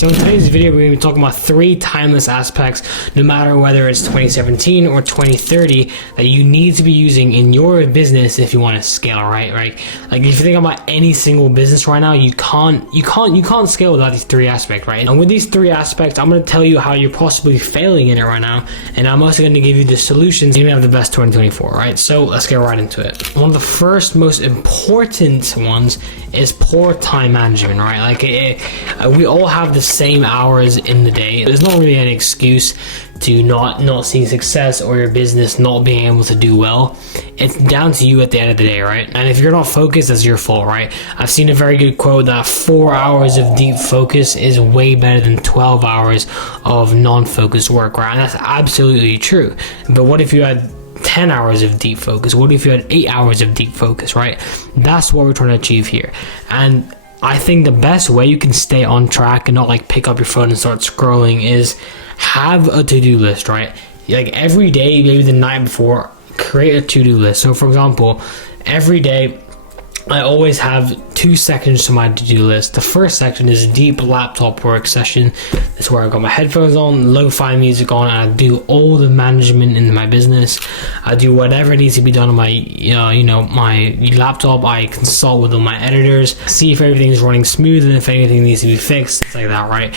So in today's video, we're going to be talking about 3 timeless aspects, no matter whether it's 2017 or 2030, that you need to be using in your business if you want to scale, right? Like if you think about any single business right now, you can't scale without these 3 aspects, right? And with these 3 aspects, I'm going to tell you how you're possibly failing in it right now, and I'm also going to give you the solutions to have the best 2024, right? So let's get right into it. One of the first most important ones is poor time management, right? We all have the same hours in the day. There's not really an excuse to not seeing success or your business not being able to do well. It's down to you at the end of the day, right? And if you're not focused, that's your fault, right? I've seen a very good quote that 4 hours of deep focus is way better than 12 hours of non-focused work, right? And that's absolutely true. But what if you had 10 hours of deep focus? What if you had 8 hours of deep focus, right? That's what we're trying to achieve here. And I think the best way you can stay on track and not pick up your phone and start scrolling is have a to-do list, right? Every day, maybe the night before, create a to-do list. So for example, every day I always have 2 sections to my to-do list. The first section is deep laptop work session. That's where I got my headphones on, lo-fi music on, and I do all the management in my business. I do whatever needs to be done on my, my laptop. I consult with all my editors, see if everything is running smooth and if anything needs to be fixed, things like that, right?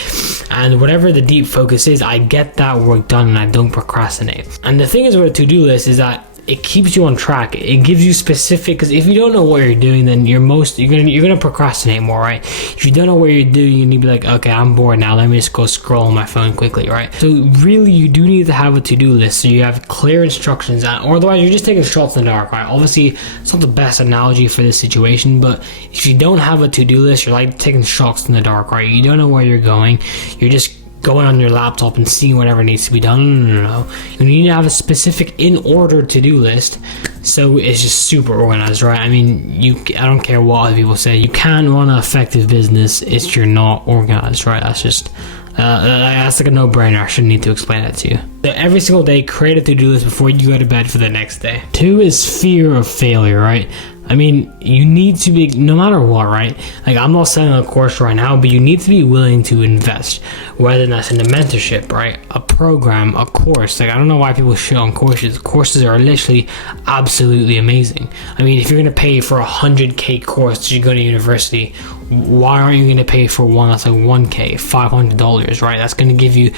And whatever the deep focus is, I get that work done and I don't procrastinate. And the thing is with a to-do list is that it keeps you on track. It gives you specific, because if you don't know what you're doing, then you're gonna procrastinate more, right? If you don't know what you're doing, you need to be like, okay, I'm bored now, let me just go scroll on my phone quickly, right? So really, you do need to have a to-do list so you have clear instructions, or otherwise you're just taking shots in the dark, right? Obviously, it's not the best analogy for this situation, but if you don't have a to-do list, you're like taking shots in the dark, right? You don't know where you're going. You're just going on your laptop and seeing whatever needs to be done. No. You need to have a specific in order to-do list, so it's just super organized, right? I mean, I don't care what other people say, you can run an effective business if you're not organized, right? That's just that's like a no-brainer. I shouldn't need to explain that to you. So every single day, create a to-do list before you go to bed for the next day. 2 is fear of failure, right? I mean, you need to be, no matter what, right? I'm not selling a course right now, but you need to be willing to invest, whether that's in a mentorship, right? A program, a course. I don't know why people shit on courses. Courses are literally absolutely amazing. I mean, if you're going to pay for a 100K course to go to university, why aren't you going to pay for one that's $1K, $500, right? That's going to give you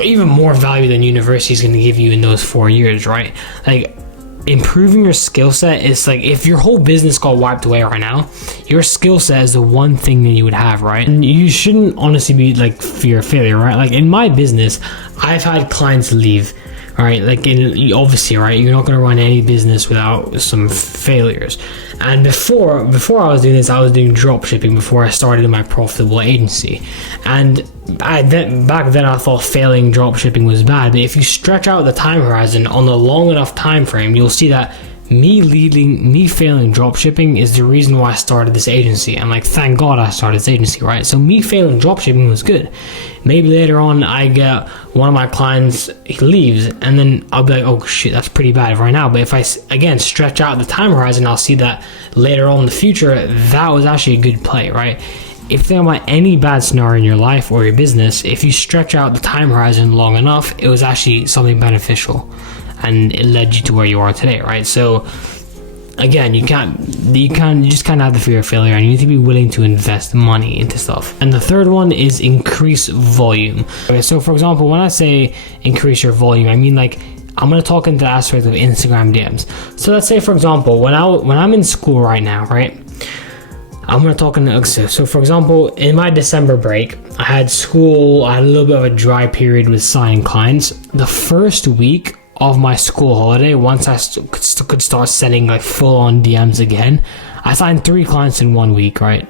even more value than university is going to give you in those 4 years, right? Improving your skill set is if your whole business got wiped away right now, your skill set is the one thing that you would have, right? And you shouldn't honestly be fear of failure, right? In my business, I've had clients leave, all right? Obviously, right, you're not going to run any business without some failures. And before I was doing this, I was doing drop shipping before I started my profitable agency. And back then I thought failing drop shipping was bad, but if you stretch out the time horizon on a long enough time frame, you'll see that me failing drop shipping is the reason why I started this agency. And thank God I started this agency, right? So me failing drop shipping was good. Maybe later on I get one of my clients, he leaves, and then I'll be like, oh shit, that's pretty bad right now. But if I again stretch out the time horizon, I'll see that later on in the future that was actually a good play, right? If you think about any bad scenario in your life or your business, if you stretch out the time horizon long enough, it was actually something beneficial and it led you to where you are today, right? So again, you just can't have the fear of failure, and you need to be willing to invest money into stuff. And the third one is increase volume. Okay, so for example, when I say increase your volume, I mean I'm going to talk into the aspect of Instagram DMs. So let's say, for example, when I'm in school right now, right? I'm going to talk into so for example, in my December break, I had school, I had a little bit of a dry period with signing clients. The first week of my school holiday, once I could start sending full-on DMs again, I signed 3 clients in 1 week, right?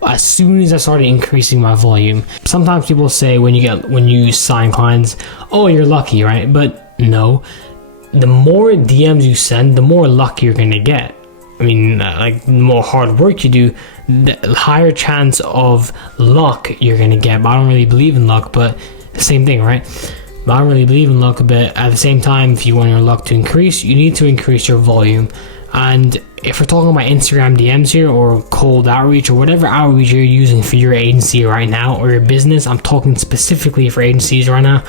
As soon as I started increasing my volume. Sometimes people say when you sign clients, oh, you're lucky, right? But no, the more DMs you send, the more luck you're gonna get. I mean, the more hard work you do, the higher chance of luck you're gonna get. But I don't really believe in luck, but the same thing, right? But I don't really believe in luck, but at the same time, if you want your luck to increase, you need to increase your volume. And if we're talking about Instagram DMs here, or cold outreach, or whatever outreach you're using for your agency right now or your business, I'm talking specifically for agencies right now.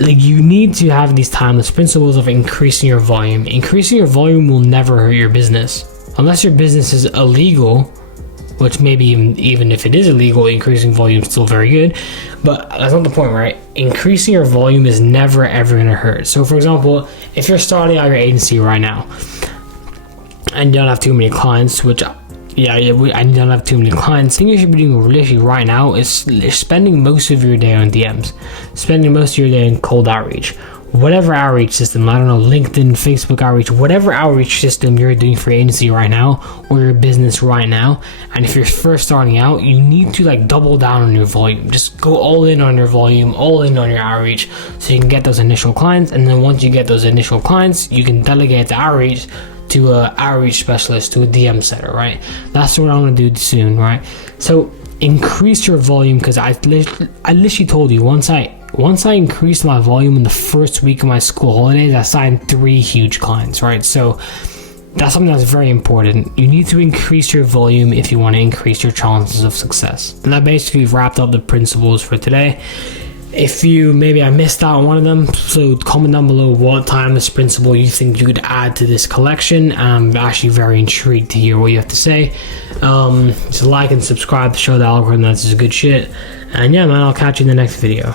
Like, you need to have these timeless principles of increasing your volume. Increasing your volume will never hurt your business, unless your business is illegal, which maybe even if it is illegal, increasing volume is still very good. But that's not the point, right? Increasing your volume is never ever gonna hurt. So for example, if you're starting out your agency right now and you don't have too many clients, which and you don't have too many clients, the thing you should be doing literally right now is spending most of your day on DMs, spending most of your day in cold outreach. Whatever outreach system, I don't know, LinkedIn, Facebook outreach, whatever outreach system you're doing for your agency right now or your business right now. And if you're first starting out, you need to like double down on your volume. Just go all in on your volume, all in on your outreach, so you can get those initial clients. And then once you get those initial clients, you can delegate the outreach to an outreach specialist, to a DM setter, right? That's what I'm gonna do soon, right? So increase your volume, because I literally told you, once I increased my volume in the first week of my school holidays, I signed 3 huge clients, right? So that's something that's very important. You need to increase your volume if you want to increase your chances of success. And that basically wrapped up the principles for today. If maybe I missed out on one of them, so comment down below what timeless principle you think you could add to this collection. I'm actually very intrigued to hear what you have to say. Just like and subscribe to show the algorithm that's good shit. And yeah, man, I'll catch you in the next video.